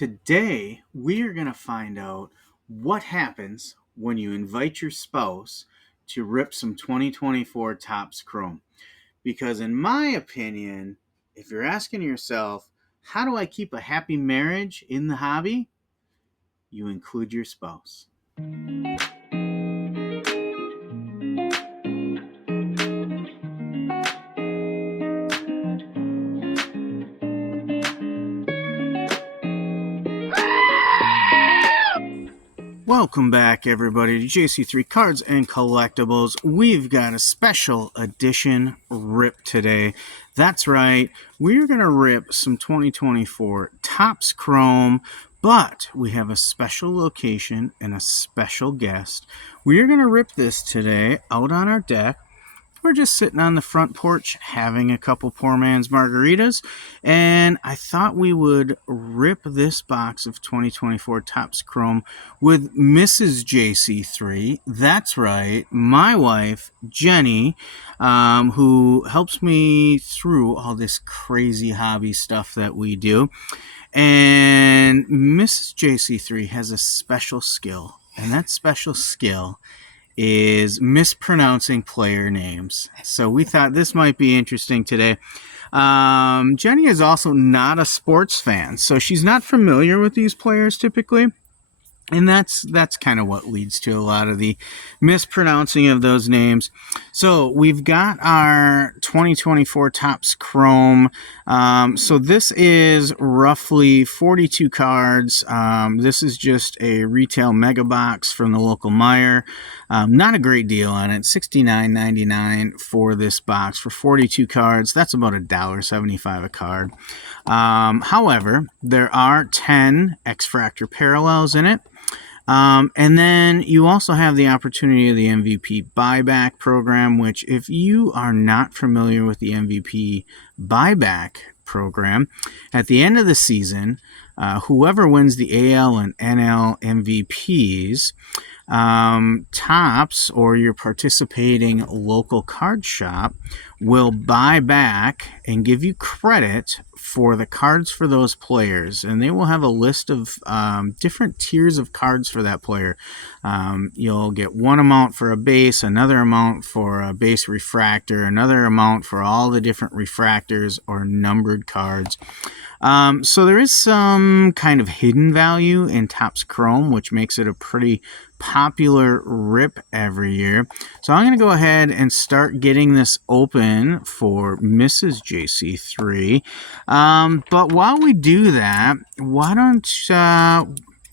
Today, we are going to find out what happens when you invite your spouse to rip some 2024 Topps Chrome. Because, in my opinion, if you're asking yourself, how do I keep a happy marriage in the hobby? You include your spouse. Welcome back, everybody, to JC3 Cards and Collectibles. We've got a special edition rip today. That's right, we're going to rip some 2024 Topps Chrome, but we have a special location and a special guest. We're going to rip this today out on our deck. We're just sitting on the front porch having a couple poor man's margaritas, and I thought we would rip this box of 2024 Topps Chrome with Mrs. JC3. That's right, my wife, Jenny, who helps me through all this crazy hobby stuff that we do. And Mrs. JC3 has a special skill, and that special skill is mispronouncing player names. So we thought this might be interesting today. Jenny is also not a sports fan, so she's not familiar with these players typically. And that's kind of what leads to a lot of the mispronouncing of those names. So we've got our 2024 Topps Chrome. So this is roughly 42 cards. This is just a retail mega box from the local Meijer. Not a great deal on it. $69.99 for this box for 42 cards. That's about $1.75 a card. However, there are 10 X-Fractor parallels in it. And then you also have the opportunity of the MVP buyback program, which if you are not familiar with the MVP buyback program, at the end of the season, whoever wins the AL and NL MVPs, Topps or your participating local card shop will buy back and give you credit for the cards for those players, and they will have a list of different tiers of cards for that player. You'll get one amount for a base, another amount for a base refractor, another amount for all the different refractors or numbered cards. So there is some kind of hidden value in Topps Chrome, which makes it a pretty popular rip every year. So I'm going to go ahead and start getting this open for Mrs. JC3. But while we do that, why don't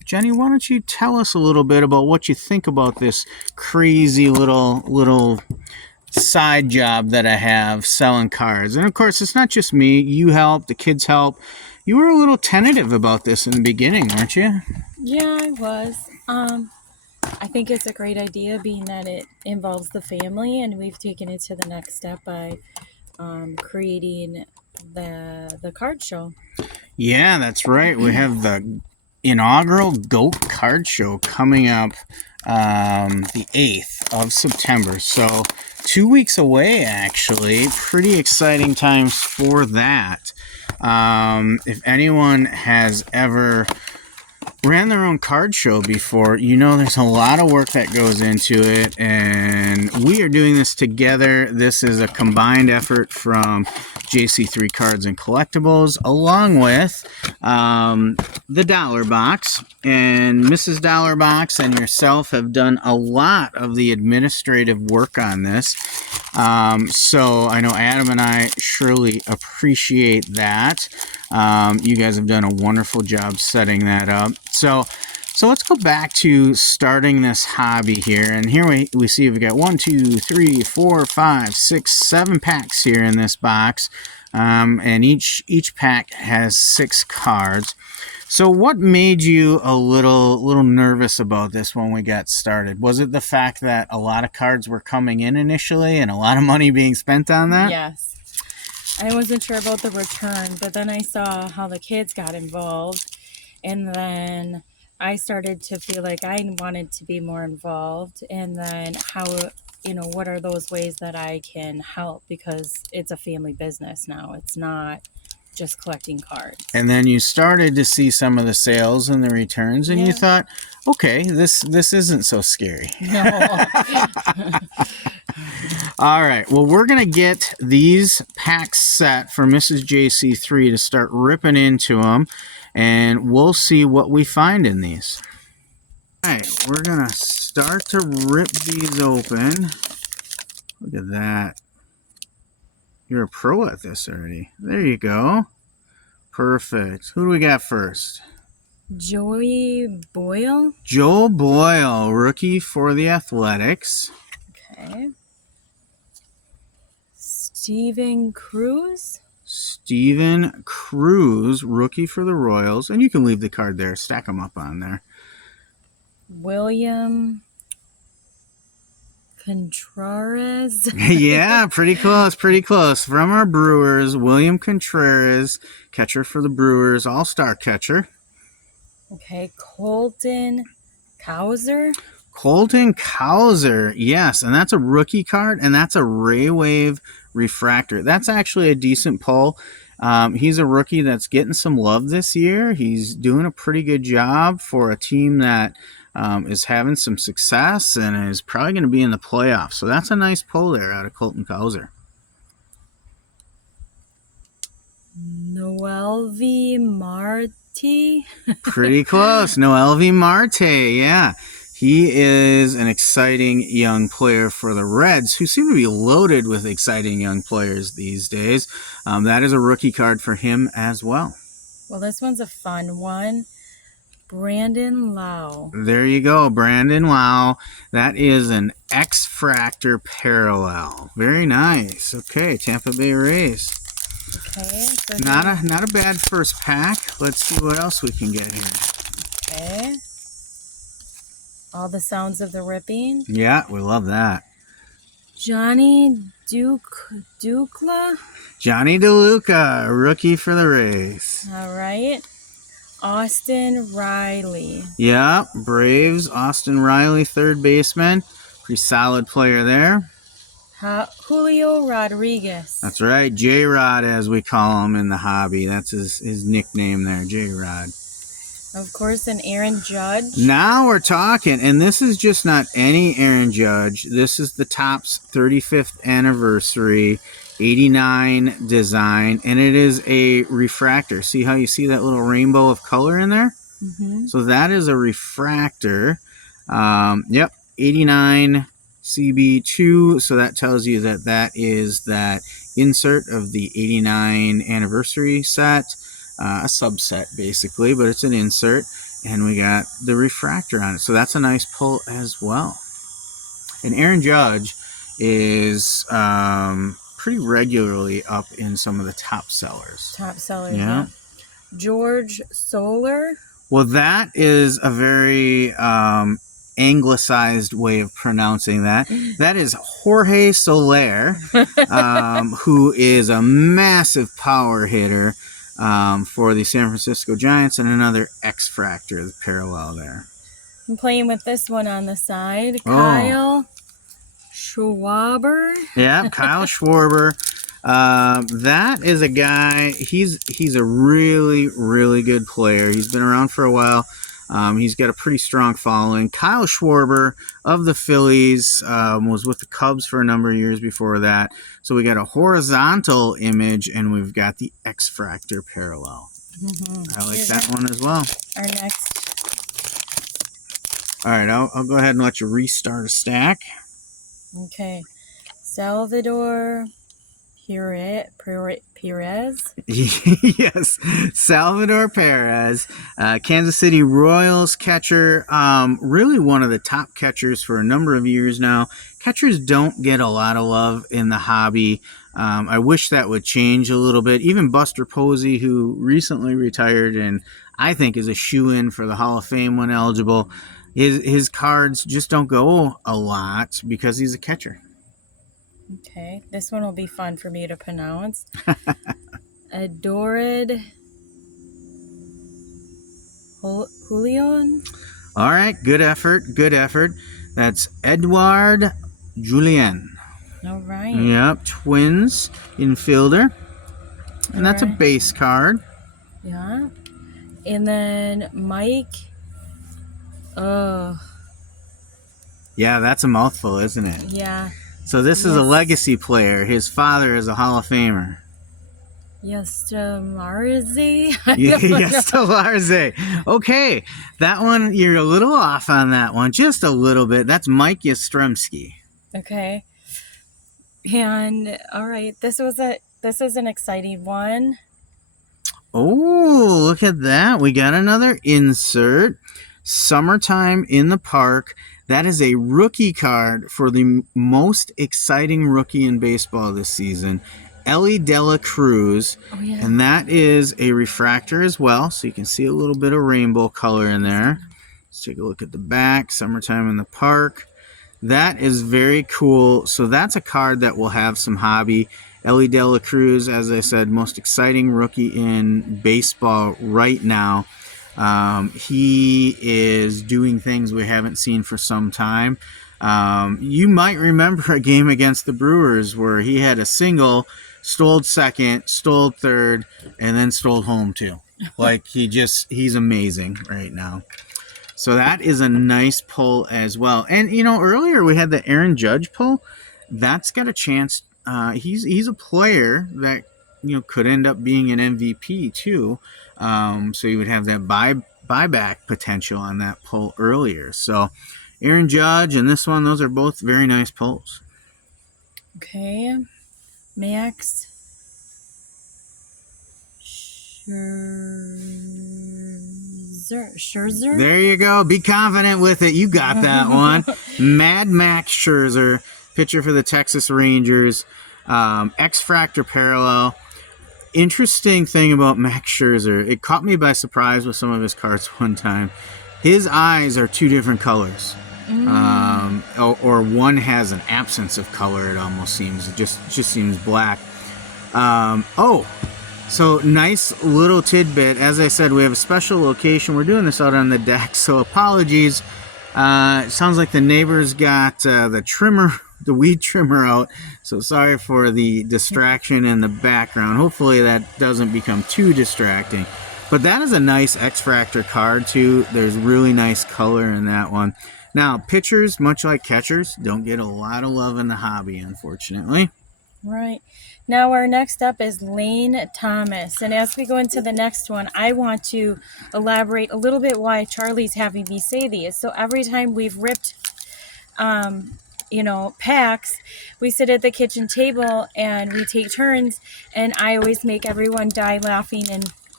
Jenny, why don't you tell us a little bit about what you think about this crazy little side job that I have selling cards. And of course, it's not just me. You help, the kids help. You were a little tentative about this in the beginning, weren't you? Yeah, I was. I think it's a great idea, being that it involves the family, and we've taken it to the next step by creating the card show. Yeah, that's right. We have the inaugural GOAT card show coming up the 8th of September. So 2 weeks away, actually. Pretty exciting times for that. If anyone has ever ran their own card show before, you know there's a lot of work that goes into it, and we are doing this together. This is a combined effort from JC3 Cards and Collectibles, along with the Dollar Box. And Mrs. Dollar Box and yourself have done a lot of the administrative work on this. So I know Adam and I surely appreciate that. You guys have done a wonderful job setting that up. So let's go back to starting this hobby here. And here we see we've got 1, 2, 3, 4, 5, 6, 7 packs here in this box. And each pack has 6 cards. So what made you a little nervous about this when we got started? Was it the fact that a lot of cards were coming in initially and a lot of money being spent on that? Yes. I wasn't sure about the return, but then I saw how the kids got involved, and then I started to feel like I wanted to be more involved, and then how, what are those ways that I can help, because it's a family business now. It's not just collecting cards. And then you started to see some of the sales and the returns, and you thought, okay, this isn't so scary. No. All right, well, we're going to get these packs set for Mrs. JC3 to start ripping into them, and we'll see what we find in these. All right, we're going to start to rip these open. Look at that. You're a pro at this already. There you go. Perfect. Who do we got first? Joey Boyle. Joe Boyle, rookie for the Athletics. Okay. Steven Cruz. Steven Cruz, rookie for the Royals. And you can leave the card there. Stack them up on there. William Contreras. Yeah, pretty close, pretty close. From our Brewers, William Contreras, catcher for the Brewers, all-star catcher. Okay, Colton Cowser. Colton Cowser, yes, and that's a rookie card, and that's a Ray Wave refractor. That's actually a decent pull. He's a rookie that's getting some love this year. He's doing a pretty good job for a team that is having some success and is probably going to be in the playoffs. So that's a nice pull there out of Colton Cowser. Noelvi Marti. Pretty close. Noelvi Marte, yeah. He is an exciting young player for the Reds, who seem to be loaded with exciting young players these days. That is a rookie card for him as well. Well, this one's a fun one. Brandon Lau. There you go, Brandon Lau. That is an X-Fractor parallel. Very nice. Okay, Tampa Bay Rays. Okay. So Not a bad first pack. Let's see what else we can get here. Okay. All the sounds of the ripping. Yeah, we love that. Johnny Dukla. Johnny DeLuca, rookie for the Rays. All right. Austin Riley. Yeah, Braves, Austin Riley, third baseman. Pretty solid player there. Julio Rodriguez. That's right, J-Rod, as we call him in the hobby. That's his nickname there, J-Rod. Of course, an Aaron Judge. Now we're talking, and this is just not any Aaron Judge. This is the Topps 35th anniversary 89 design, and it is a refractor. See how you see that little rainbow of color in there? Mm-hmm. So that is a refractor. Yep, 89 CB2. So that tells you that that is that insert of the 89 anniversary set. A subset basically, but it's an insert, and we got the refractor on it. So that's a nice pull as well. And Aaron Judge is pretty regularly up in some of the top sellers. Top sellers, Yeah. George Soler. Well, that is a very anglicized way of pronouncing that. That is Jorge Soler, who is a massive power hitter for the San Francisco Giants, and another X-Fractor, the parallel there. I'm playing with this one on the side. Kyle Schwarber. Yeah, Kyle Schwarber. That is a guy, he's a really, really good player. He's been around for a while. He's got a pretty strong following. Kyle Schwarber of the Phillies was with the Cubs for a number of years before that. So we got a horizontal image, and we've got the X-Fractor parallel. Mm-hmm. I like that one as well. Our next. All right, I'll go ahead and let you restart a stack. Okay. Salvador Perez. Yes, Salvador Perez, Kansas City Royals catcher, really one of the top catchers for a number of years now. Catchers don't get a lot of love in the hobby. I wish that would change a little bit. Even Buster Posey, who recently retired and I think is a shoo-in for the Hall of Fame when eligible, his cards just don't go a lot because he's a catcher. Okay, this one will be fun for me to pronounce. Adored Julian. All right, good effort, good effort. That's Edouard Julien. All right. Yep, Twins infielder. And that's a Alright. base card. Yeah. And then Mike. Oh, Yeah, that's a mouthful, isn't it? yeah. So this is a legacy player. His father is a Hall of Famer. Yes, Marzi. Yes, Larze. Okay, that one, you're a little off on that one. Just a little bit. That's Mike Yastrzemski. Okay. And all right, this is an exciting one. Oh, look at that. We got another insert. Summertime in the Park. That is a rookie card for the most exciting rookie in baseball this season, Ellie Dela Cruz. Oh yeah. And that is a refractor as well, so you can see a little bit of rainbow color in there. Let's take a look at the back. Summertime in the Park. That is very cool. So that's a card that will have some hobby. Ellie Dela Cruz, as I said, most exciting rookie in baseball right now. He is doing things we haven't seen for some time. You might remember a game against the Brewers where he had a single, stole second, stole third, and then stole home too. Like he's amazing right now. So that is a nice pull as well. And earlier we had the Aaron Judge pull. That's got a chance. He's a player that could end up being an MVP too. So you would have that buyback potential on that pull earlier. So Aaron Judge and this one, those are both very nice pulls. Okay. Max Scherzer. There you go. Be confident with it. You got that one. Mad Max Scherzer, pitcher for the Texas Rangers. X-Fractor parallel. Interesting thing about Max Scherzer, it caught me by surprise with some of his cards one time. His eyes are two different colors. Or one has an absence of color, it almost seems. It just seems black. So nice little tidbit. As I said, we have a special location. We're doing this out on the deck, so apologies. It sounds like the neighbors got the weed trimmer out. So sorry for the distraction in the background. Hopefully that doesn't become too distracting. But that is a nice X-Fractor card too. There's really nice color in that one. Now, pitchers, much like catchers, don't get a lot of love in the hobby, unfortunately. Right. Now our next up is Lane Thomas. And as we go into the next one, I want to elaborate a little bit why Charlie's having me say these. So every time we've ripped, packs, we sit at the kitchen table and we take turns. And I always make everyone die laughing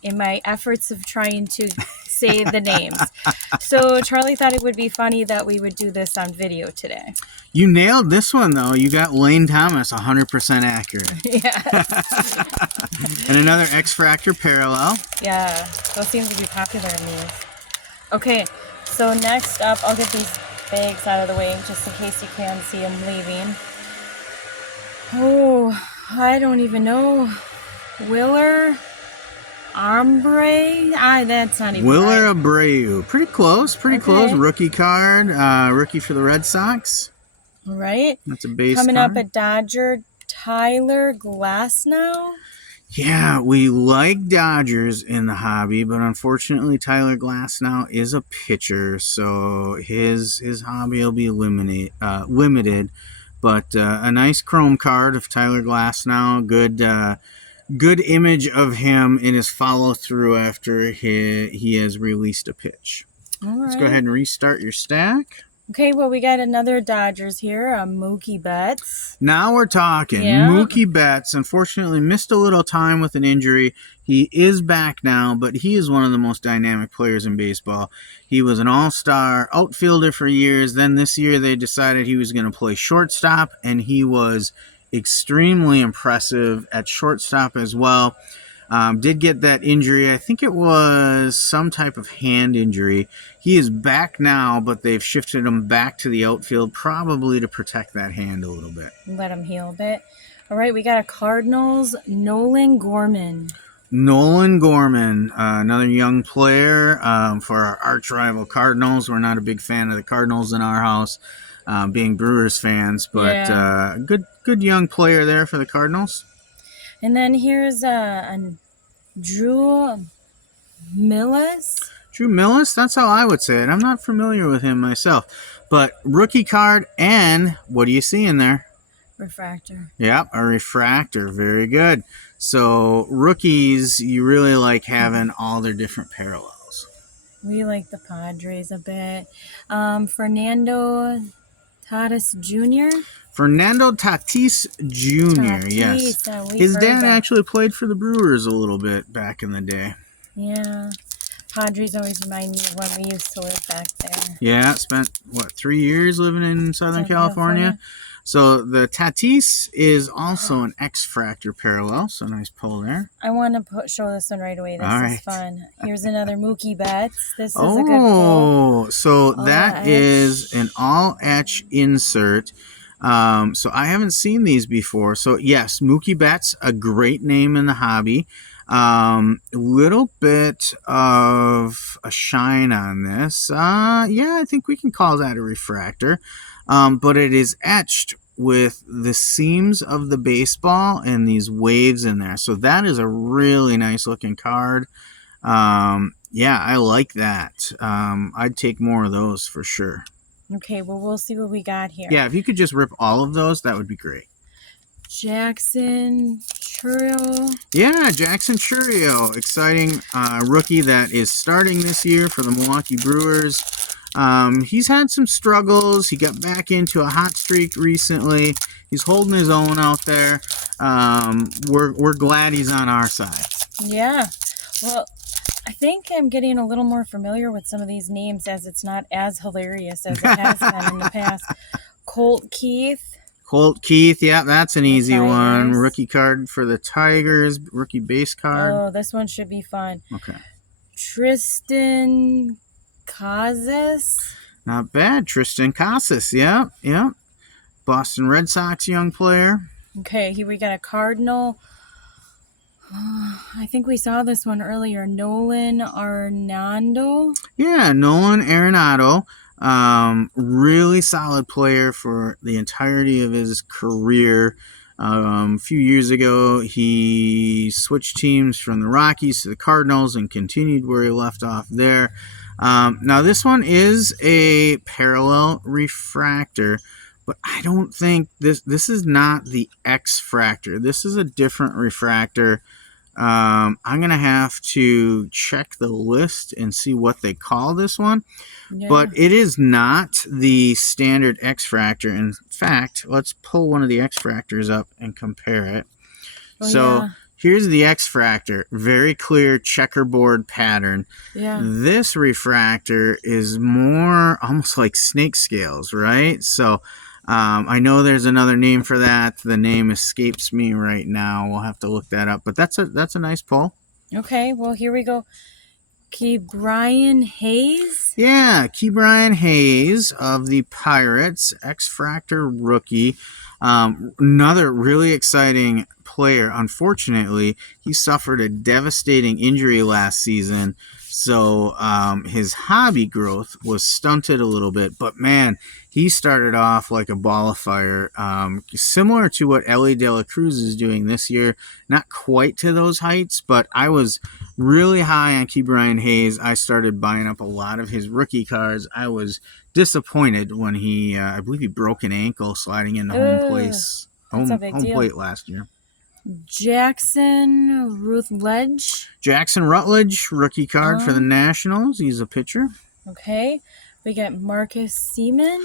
in my efforts of trying to say the names. So Charlie thought it would be funny that we would do this on video today. You nailed this one, though. You got Lane Thomas 100% accurate. Yes. And another X-Fractor parallel. Yeah, those seem to be popular in these. Okay, so next up, I'll get these bags out of the way just in case you can see them leaving. Oh, I don't even know. Willer Ombre? That's not even Willer right. Abreu. Pretty close, close. Rookie card. Rookie for the Red Sox. All right. That's a base Coming card. up at Dodger, Tyler Glasnow. Yeah, we like Dodgers in the hobby, but unfortunately Tyler Glasnow is a pitcher, so his hobby will be limited. But a nice chrome card of Tyler Glasnow. Good image of him in his follow-through after he has released a pitch. All right. Let's go ahead and restart your stack. Okay, well, we got another Dodgers here, Mookie Betts. Now we're talking. Yeah. Mookie Betts, unfortunately, missed a little time with an injury. He is back now, but he is one of the most dynamic players in baseball. He was an all-star outfielder for years. Then this year they decided he was going to play shortstop, and he was extremely impressive at shortstop as well. Did get that injury. I think it was some type of hand injury. He is back now, but they've shifted him back to the outfield, probably to protect that hand a little bit. Let him heal a bit. All right, we got a Cardinals, Nolan Gorman. Nolan Gorman, another young player for our arch rival Cardinals. We're not a big fan of the Cardinals in our house, being Brewers fans, but good young player there for the Cardinals. And then here's a Drew Millis. Drew Millis, that's how I would say it. I'm not familiar with him myself. But rookie card, and what do you see in there? Refractor. Yep, a refractor. Very good. So rookies, you really like having all their different parallels. We like the Padres a bit. Fernando Tatis Jr. Fernando Tatis Jr., yes. His dad actually played for the Brewers a little bit back in the day. Yeah. Padres always remind me of when we used to live back there. Yeah, spent, 3 years living in Southern California? So the Tatis is also an X-Fractor parallel, so nice pull there. I want to show this one right away. This is fun. Here's another Mookie Betts. This is a good pull. Oh, so that is an all-etch insert. So I haven't seen these before. So yes, Mookie Betts, a great name in the hobby. Little bit of a shine on this. Yeah, I think we can call that a refractor. But it is etched with the seams of the baseball and these waves in there. So that is a really nice looking card. Yeah, I like that. I'd take more of those for sure. Okay, well, we'll see what we got here. Yeah, if you could just rip all of those, that would be great. Jackson Chourio. Yeah, Jackson Chourio. Exciting rookie that is starting this year for the Milwaukee Brewers. He's had some struggles. He got back into a hot streak recently. He's holding his own out there. We're glad he's on our side. Yeah. Well, I think I'm getting a little more familiar with some of these names as it's not as hilarious as it has been in the past. Colt Keith, yeah, that's an easy one. Rookie card for the Tigers. Rookie base card. Oh, this one should be fun. Okay. Tristan Casas. Not bad. Tristan Casas. Yeah. Boston Red Sox young player. Okay, here we got a Cardinal. I think we saw this one earlier. Nolan Arenado. Yeah, Nolan Arenado. Really solid player for the entirety of his career. A few years ago, he switched teams from the Rockies to the Cardinals and continued where he left off there. Now, this one is a parallel refractor, but I don't think this is not the X-fractor. This is a different refractor. I'm going to have to check the list and see what they call this one. Yeah. But it is not the standard X-fractor. In fact, let's pull one of the X-fractors up and compare it. Here's the X-fractor. Very clear checkerboard pattern. Yeah. This refractor is more almost like snake scales, right? So I know there's another name for that. The name escapes me right now. We'll have to look that up. But that's a nice pull. Okay, well, here we go. Ke'Bryan Hayes? Yeah, Ke'Bryan Hayes of the Pirates, X-fractor rookie. Another really exciting player. Unfortunately, he suffered a devastating injury last season. So his hobby growth was stunted a little bit. But, man, he started off like a ball of fire, similar to what Ellie De La Cruz is doing this year. Not quite to those heights, but I was really high on Ke'Bryan Hayes. I started buying up a lot of his rookie cards. I was disappointed when I believe he broke an ankle sliding into home plate last year. Jackson Rutledge. Jackson Rutledge, rookie card for the Nationals. He's a pitcher. Okay. We got Marcus Semien.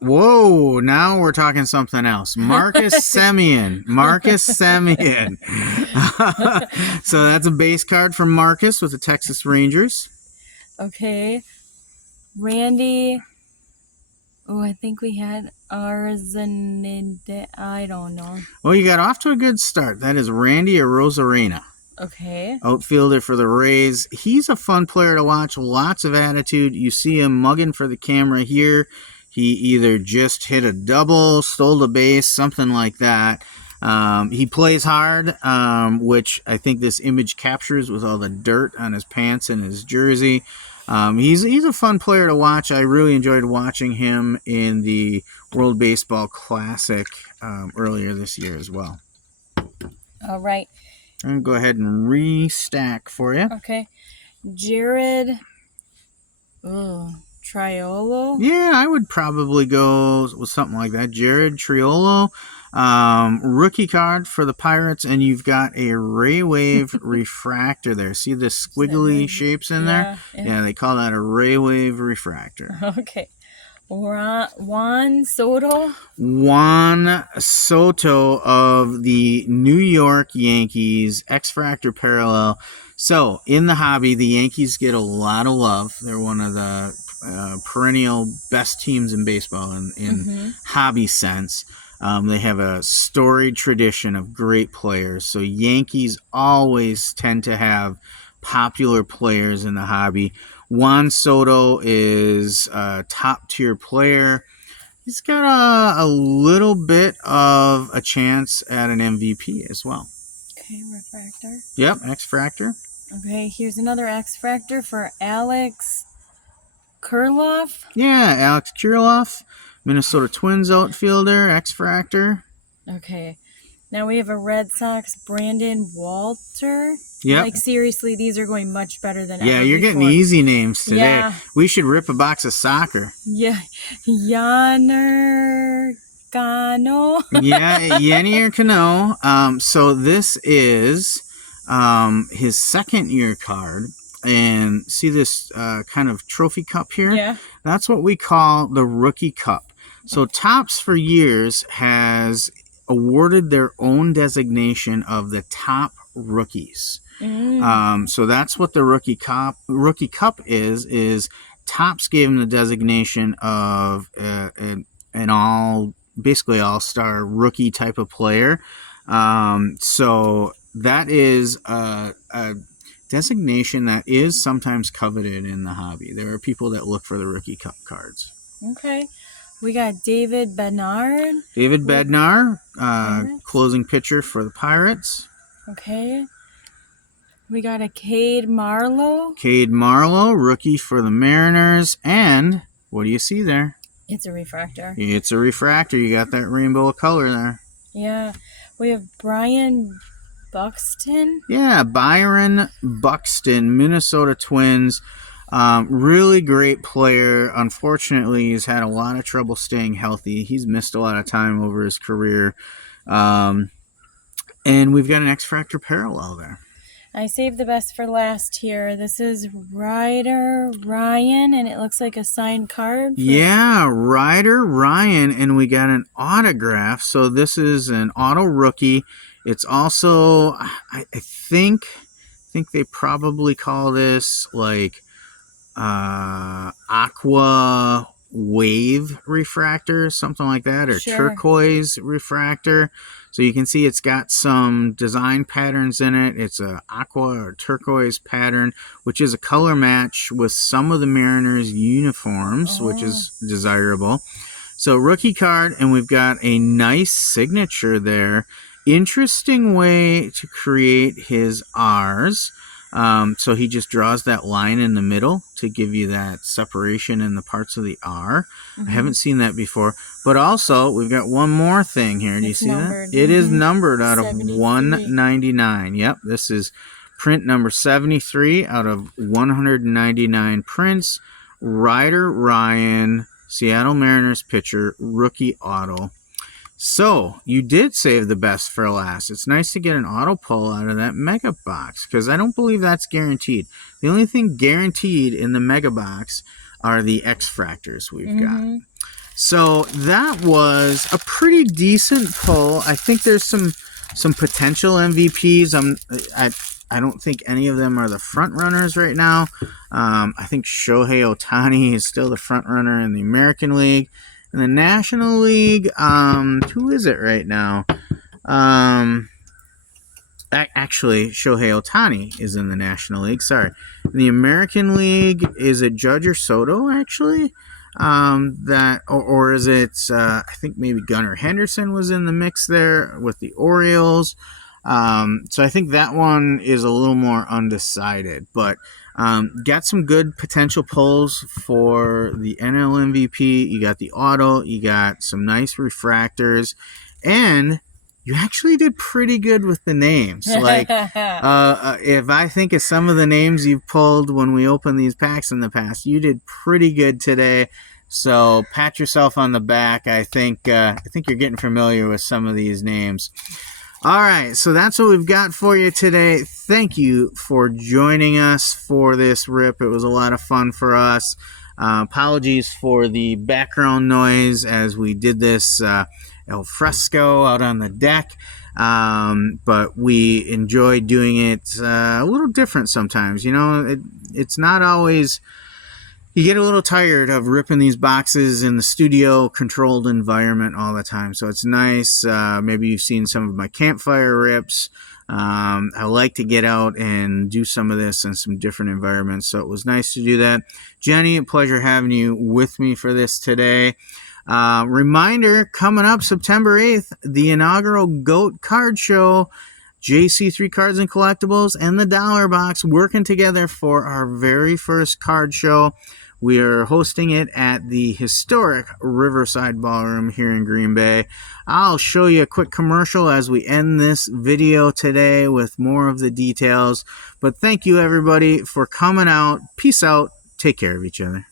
Whoa, now we're talking something else. Marcus Semien. So that's a base card from Marcus with the Texas Rangers. Okay. Randy. Oh, I think we had Arzanide. I don't know. Well, you got off to a good start. That is Randy Arozarena. Okay. Outfielder for the Rays. He's a fun player to watch. Lots of attitude. You see him mugging for the camera here. He either just hit a double, stole the base, something like that. He plays hard, which I think this image captures with all the dirt on his pants and his jersey. He's a fun player to watch. I really enjoyed watching him in the World Baseball Classic earlier this year as well. All right. I'm going to go ahead and restack for you. Okay. Jared Triolo. Yeah, I would probably go with something like that. Jared Triolo, rookie card for the Pirates, and you've got a Ray Wave refractor there. See the squiggly shapes in there? Yeah, they call that a Ray Wave refractor. Okay. Juan Soto. Juan Soto of the New York Yankees, X-Fractor parallel. So, in the hobby, the Yankees get a lot of love. They're one of the perennial best teams in baseball in hobby sense. They have a storied tradition of great players. So, Yankees always tend to have popular players in the hobby. Juan Soto is a top-tier player. He's got a little bit of a chance at an MVP as well. Okay, refractor. Yep, X-Fractor. Okay, here's another X-Fractor for Alex Kurloff. Yeah, Alex Kirilloff, Minnesota Twins outfielder, X-Fractor. Okay, now we have a Red Sox Brandon Walter. Yep. Like, seriously, these are going much better than Yeah, ever you're before. getting easy names today. Yeah. We should rip a box of soccer. Yeah, Yanner Gano. Yeah, Yennier Cano. So this is his second year card. And see this kind of trophy cup here? Yeah. That's what we call the rookie cup. So Topps for years has awarded their own designation of the top rookies. So that's what the rookie cup is. Topps gave them the designation of an basically all-star rookie type of player. So that is a designation that is sometimes coveted in the hobby. There are people that look for the rookie cup cards. Okay. We got David Bednar. David Bednar, closing pitcher for the Pirates. Okay. We got a Cade Marlowe. Cade Marlowe, rookie for the Mariners. And what do you see there? It's a refractor. It's a refractor. You got that rainbow of color there. Yeah. We have Brian Buxton. Yeah, Byron Buxton, Minnesota Twins. Really great player. Unfortunately, he's had a lot of trouble staying healthy. He's missed a lot of time over his career. And we've got an X-Fractor parallel there. I saved the best for last here. This is Ryder Ryan, and it looks like a signed card. Yeah, Ryder Ryan, and we got an autograph. So this is an auto rookie. It's also, I think they probably call this like aqua wave refractor, something like that, or turquoise refractor. So you can see it's got some design patterns in it. It's a aqua or turquoise pattern, which is a color match with some of the Mariners uniforms, which is desirable. So rookie card, and we've got a nice signature there. Interesting way to create his R's. So he just draws that line in the middle to give you that separation in the parts of the R. I haven't seen that before. But also, we've got one more thing here. Do you see that? It is numbered out of 199. Yep, this is print number 73 out of 199 prints. Ryder Ryan, Seattle Mariners pitcher, rookie auto. So, you did save the best for last. It's nice to get an auto pull out of that mega box, because I don't believe that's guaranteed. The only thing guaranteed in the mega box are the X-Fractors we've got. So, that was a pretty decent pull. I think there's some potential MVPs. I don't think any of them are the front runners right now. I think Shohei Ohtani is still the front runner in the American League. In the National League, who is it right now? Actually, Shohei Ohtani is in the National League. Sorry. In the American League, is it Judge or Soto, actually? Or is it, I think maybe Gunnar Henderson was in the mix there with the Orioles. So I think that one is a little more undecided. But got some good potential pulls for the NL MVP. You got the auto. You got some nice refractors. And you actually did pretty good with the names. Like, if I think of some of the names you've pulled when we opened these packs in the past, you did pretty good today. So pat yourself on the back. I think you're getting familiar with some of these names. All right, so that's what we've got for you today. Thank you for joining us for this rip. It was a lot of fun for us. Apologies for the background noise as we did this al fresco out on the deck. But we enjoy doing it a little different sometimes. You know, it's not always... You get a little tired of ripping these boxes in the studio controlled environment all the time. So it's nice. Maybe you've seen some of my campfire rips. I like to get out and do some of this in some different environments. So it was nice to do that. Jenny, a pleasure having you with me for this today. Reminder, coming up September 8th, the inaugural GOAT Card Show. JC3 Cards and Collectibles and the Dollar Box working together for our very first card show. We are hosting it at the historic Riverside Ballroom here in Green Bay. I'll show you a quick commercial as we end this video today with more of the details. But thank you, everybody, for coming out. Peace out. Take care of each other.